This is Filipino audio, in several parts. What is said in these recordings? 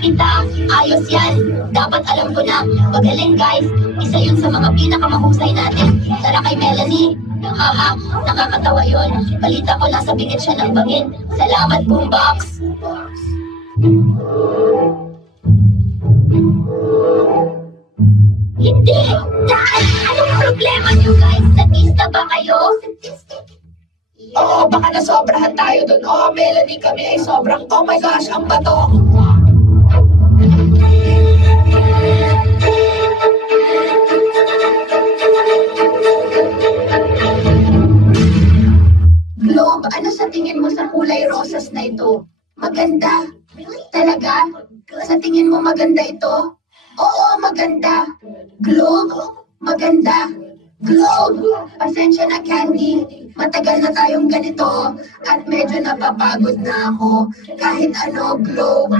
kita, ayos yan. Dapat alam ko na, magaling guys. Isa yun sa mga pinakamahusay natin. Tara kay Melanie. Haha, nakakatawa yun. Balita ko nasa bingit siya ng bangin. Salamat, Boombox. Hindi! Dahil anong problema niyo guys? Natista ba kayo? Oo, baka nasobrahan tayo dun. Oo, Melanie, kami ay sobrang, oh my gosh, ang bato. Globe, ano sa tingin mo sa kulay rosas na ito? Maganda. Talaga? Sa tingin mo maganda ito? Oo, maganda. Globe, maganda. Globe, pasensya na Candy. Matagal na tayong ganito at medyo napapagod na ako. Kahit ano, Globe.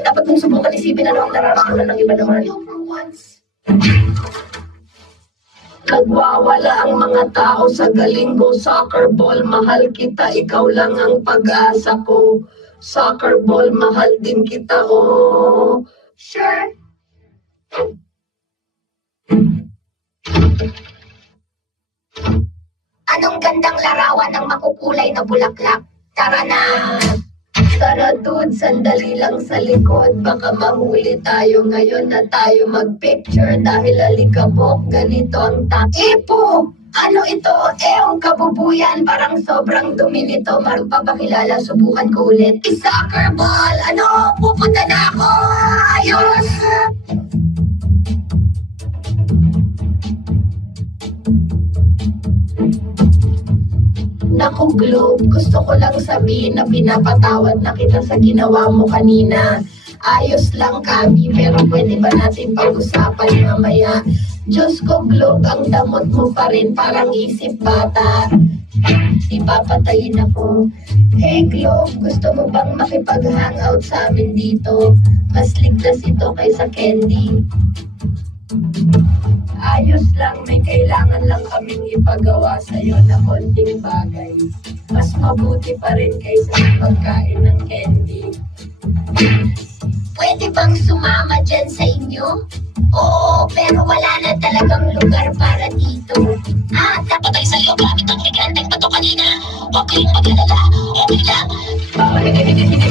Dapat mong subukan isipin ano ang nararamdaman ng iba naman. Nagwawala ang mga tao sa galing ko. Soccer ball, mahal kita. Ikaw lang ang pag-asa ko. Soccer ball, mahal din kita. Oh, sure. Anong gandang larawan ng makukulay na bulaklak? Tara na! Tara dude, sandali lang sa likod. Baka mahuli tayo ngayon na tayo magpicture dahil alikabok, ganito ang Ipo! Ano ito? Eong kabubuyan, parang sobrang dumi nito. Magpapakilala, subukan ko ulit. Soccer ball! Ano? Pupunta na ako! Ayos! Naku, Globe, gusto ko lang sabihin na pinapatawad na kita sa ginawa mo kanina. Ayos lang kami, pero pwede ba natin pag-usapan mamaya? Diyos ko, Globe, ang damot mo pa rin, parang isip bata. Ipapatayin ako. Hey, Globe, gusto mo bang makipag-hangout sa amin dito? Mas ligtas ito kaysa candy. Ayos lang, may kailangan lang kaming ipagawa sa'yo na konting bagay. Mas mabuti pa rin kaysa pagkain ng candy. Pwede bang sumama dyan sa inyo? Oo, pero wala na talagang lugar para dito. Napatay sa'yo gamit ang migranteng bato kanina. Huwag kayong mag-alala, okay lang. Hindi.